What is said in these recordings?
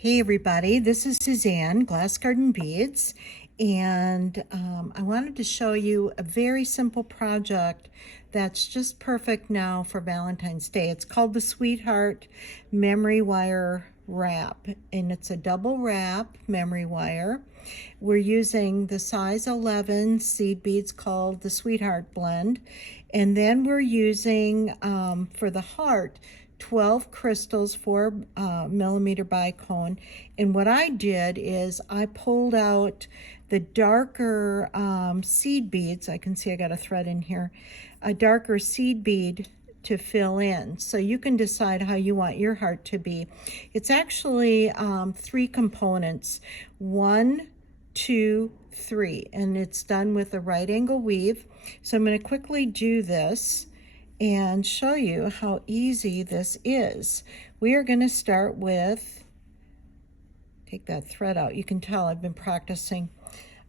Hey everybody, this is Suzanne, Glass Garden Beads, and I wanted to show you a very simple project that's just perfect now for Valentine's Day. It's called the Sweetheart Memory Wire Wrap, and it's a double wrap memory wire. We're using the size 11 seed beads called the Sweetheart Blend, and then we're using, for the heart, 12 crystals, 4 millimeter bicone. And what I did is I pulled out the darker seed beads. I can see I got a thread in here, a darker seed bead to fill in. So you can decide how you want your heart to be. It's actually 3 components, 1, 2, 3, and it's done with a right angle weave. So I'm going to quickly do this and show you how easy this is. We are going to start with, take that thread out. You can tell I've been practicing.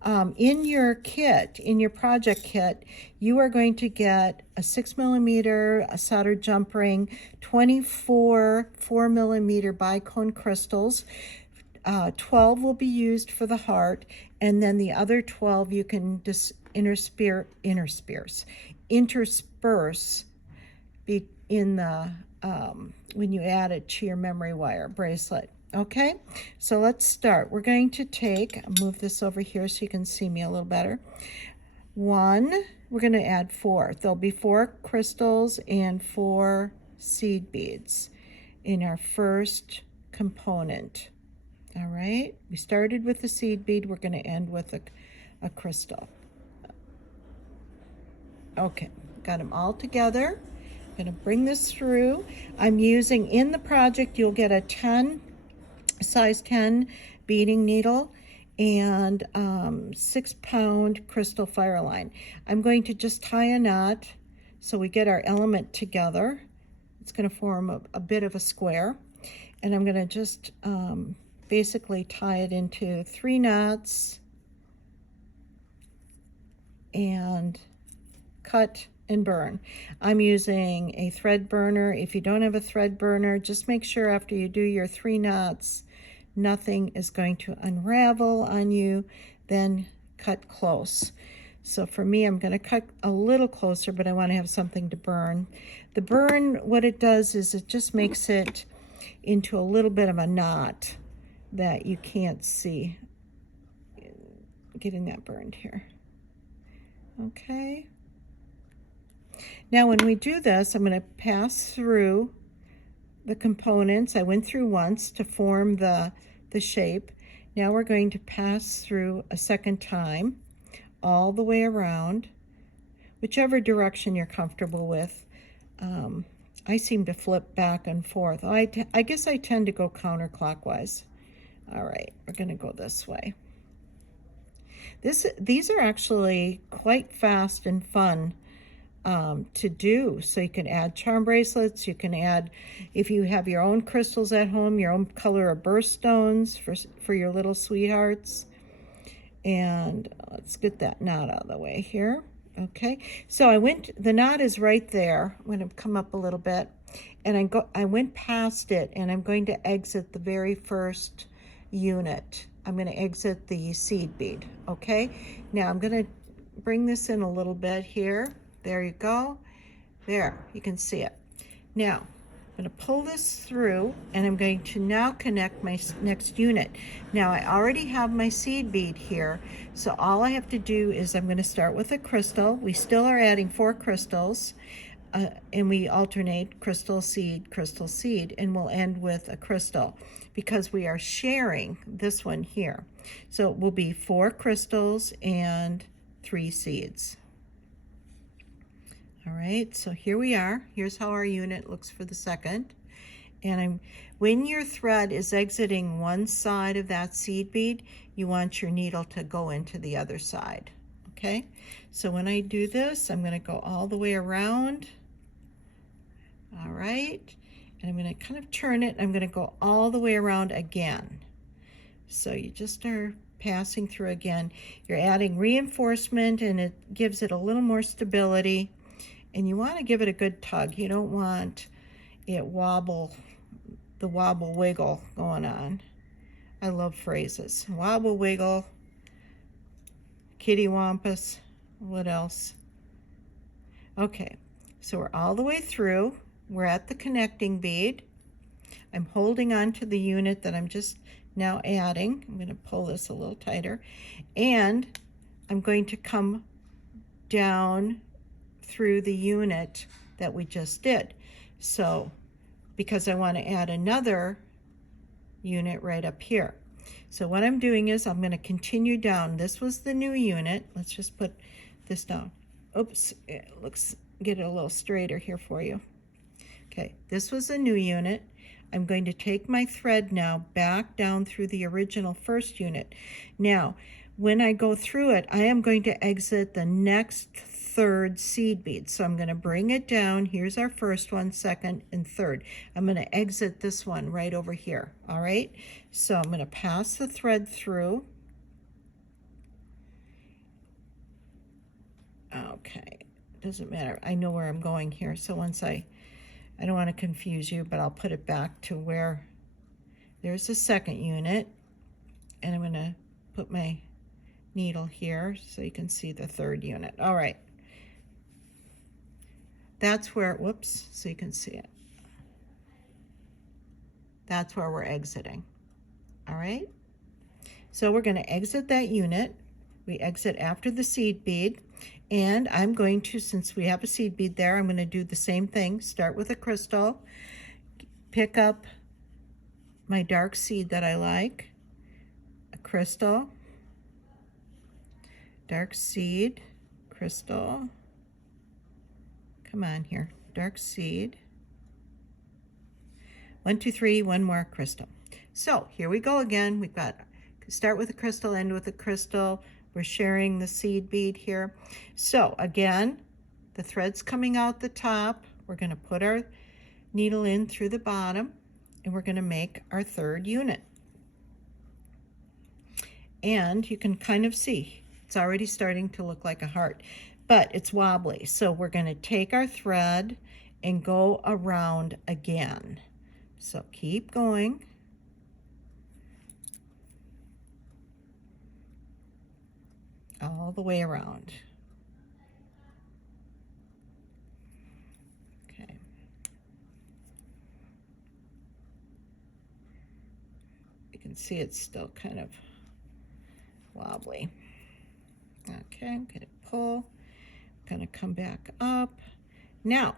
In your kit, in your project kit, you are going to get a 6 millimeter soldered jump ring, 24 4 millimeter bicone crystals. 12 will be used for the heart, and then the other 12 you can just intersperse in the when you add it to your memory wire bracelet. Okay, so let's start. We're going to move this over here so you can see me a little better. 1, we're going to add 4. There'll be 4 crystals and 4 seed beads in our first component. All right, we started with the seed bead. We're going to end with a crystal. Okay, got them all together. I'm going to bring this through. I'm using, in the project, you'll get a size 10 beading needle and 6-pound crystal fire line. I'm going to just tie a knot so we get our element together. It's going to form a bit of a square, and I'm going to just basically tie it into 3 knots and cut and burn. I'm using a thread burner. If you don't have a thread burner, just make sure after you do your 3 knots, nothing is going to unravel on you. Then cut close. So for me, I'm going to cut a little closer, but I want to have something to burn. The burn, what it does is it just makes it into a little bit of a knot that you can't see. Getting that burned here. Okay. Now when we do this, I'm going to pass through the components. I went through once to form the shape. Now we're going to pass through a second time, all the way around, whichever direction you're comfortable with. I seem to flip back and forth. I guess I tend to go counterclockwise. All right, we're going to go this way. These are actually quite fast and fun to do. So you can add charm bracelets. You can add, if you have your own crystals at home, your own color of birthstones for your little sweethearts. And let's get that knot out of the way here. Okay, so the knot is right there. I'm going to come up a little bit, and I went past it, and I'm going to exit the very first unit. I'm going to exit the seed bead. Okay, now I'm going to bring this in a little bit here. There you go. There, you can see it. Now I'm going to pull this through, and I'm going to now connect my next unit. Now I already have my seed bead here, so all I have to do is I'm going to start with a crystal. We still are adding 4 crystals, and we alternate crystal, seed, and we'll end with a crystal because we are sharing this one here. So it will be 4 crystals and 3 seeds. All right, so here we are. Here's how our unit looks for the second. And when your thread is exiting one side of that seed bead, you want your needle to go into the other side. Okay, so when I do this, I'm going to go all the way around. All right, and I'm going to kind of turn it. I'm going to go all the way around again. So you just are passing through again. You're adding reinforcement, and it gives it a little more stability. And you want to give it a good tug. You don't want it wobble wiggle going on. I love phrases. Wobble wiggle, kitty wampus, what else? Okay, so we're all the way through. We're at the connecting bead. I'm holding on to the unit that I'm just now adding. I'm going to pull this a little tighter, and I'm going to come down through the unit that we just did. So because I want to add another unit right up here. So what I'm doing is I'm going to continue down. This was the new unit. Let's just put this down. Oops, get it a little straighter here for you. Okay, this was a new unit. I'm going to take my thread now back down through the original first unit. Now, when I go through it, I am going to exit the next third seed bead. So I'm going to bring it down. Here's our first one, second, and third. I'm going to exit this one right over here. All right, so I'm going to pass the thread through. Okay, doesn't matter. I know where I'm going here. So once I don't want to confuse you, but I'll put it back to where there's the second unit, and I'm going to put my needle here so you can see the third unit. All right, that's where, whoops, so you can see it. That's where we're exiting. All right, so we're going to exit that unit. We exit after the seed bead, and I'm going to, since we have a seed bead there, I'm going to do the same thing. Start with a crystal, pick up my dark seed that I like, a crystal, dark seed, crystal, come on here, dark seed, 1, 2, 3, one more crystal. So here we go again. We've got start with a crystal, end with a crystal. We're sharing the seed bead here. So again, the thread's coming out the top. We're going to put our needle in through the bottom, and we're going to make our third unit. And you can kind of see it's already starting to look like a heart, but it's wobbly. So we're going to take our thread and go around again. So keep going. All the way around. Okay. You can see it's still kind of wobbly. Okay, I'm going to pull. I'm going to come back up. Now,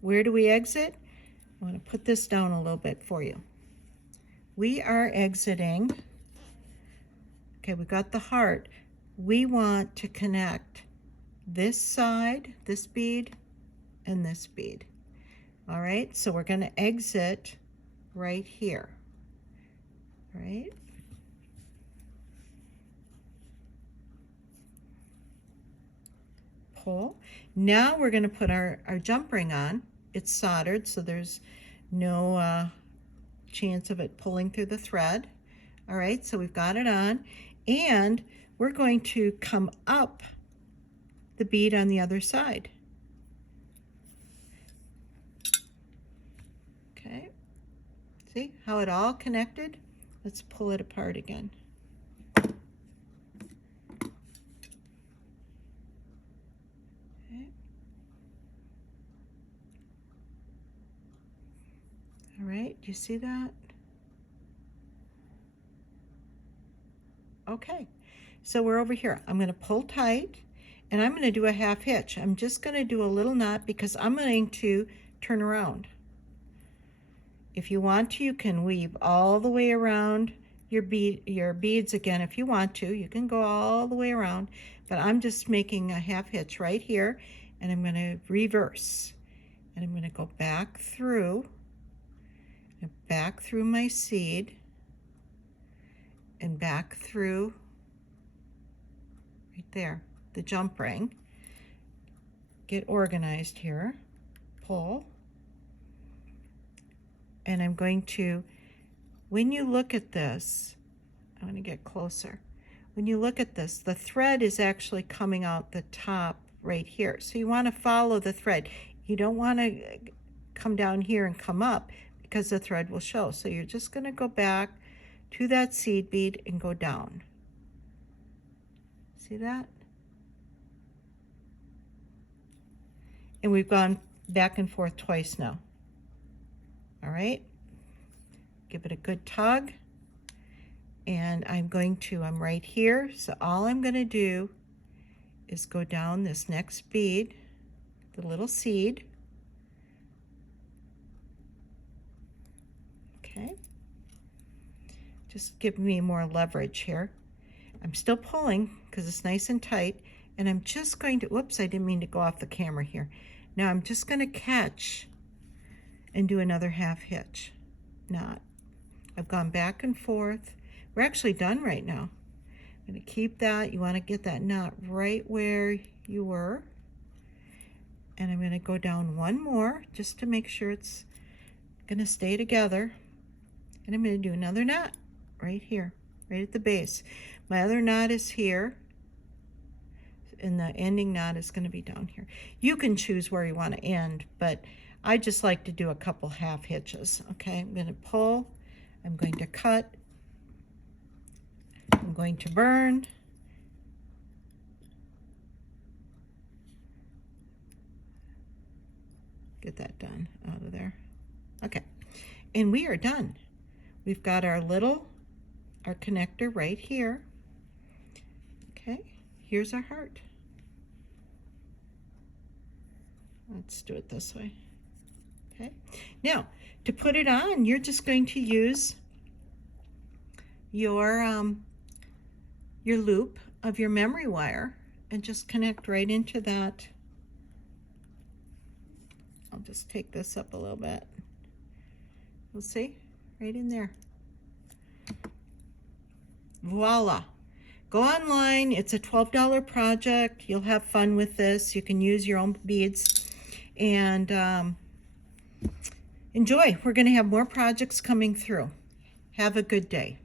where do we exit? I want to put this down a little bit for you. We are exiting. Okay, we got the heart. We want to connect this side, this bead, and this bead. All right, so we're going to exit right here. All right. Pull. Now we're going to put our jump ring on. It's soldered, so there's no chance of it pulling through the thread. All right, so we've got it on, and we're going to come up the bead on the other side. Okay, see how it all connected? Let's pull it apart again. Okay. All right, do you see that? Okay, so we're over here. I'm going to pull tight, and I'm going to do a half hitch. I'm just going to do a little knot because I'm going to turn around. If you want to, you can weave all the way around your beads again. If you want to, you can go all the way around, but I'm just making a half hitch right here, and I'm going to reverse, and I'm going to go back through my seed, and back through right there, the jump ring. Get organized here, pull, and I'm going to, when you look at this, I'm going to get closer. When you look at this, the thread is actually coming out the top right here. So you want to follow the thread. You don't want to come down here and come up because the thread will show. So you're just going to go back to that seed bead and go down. See that? And we've gone back and forth twice now. All right, give it a good tug. And I'm right here. So all I'm going to do is go down this next bead, the little seed. Okay. Just give me more leverage here. I'm still pulling because it's nice and tight. And I'm just going to, whoops, I didn't mean to go off the camera here. Now I'm just going to catch and do another half hitch knot. I've gone back and forth. We're actually done right now. I'm going to keep that. You want to get that knot right where you were. And I'm going to go down one more just to make sure it's going to stay together. And I'm going to do another knot right here, right at the base. My other knot is here, and the ending knot is going to be down here. You can choose where you want to end, but I just like to do a couple half hitches. Okay, I'm going to pull, I'm going to cut, I'm going to burn, get that done out of there. Okay, and we are done. We've got our connector right here. Okay, here's our heart. Let's do it this way. Okay, now to put it on, you're just going to use your loop of your memory wire and just connect right into that. I'll just take this up a little bit. You'll see, right in there. Voila. Go online. It's a $12 project. You'll have fun with this. You can use your own beads and enjoy. We're going to have more projects coming through. Have a good day.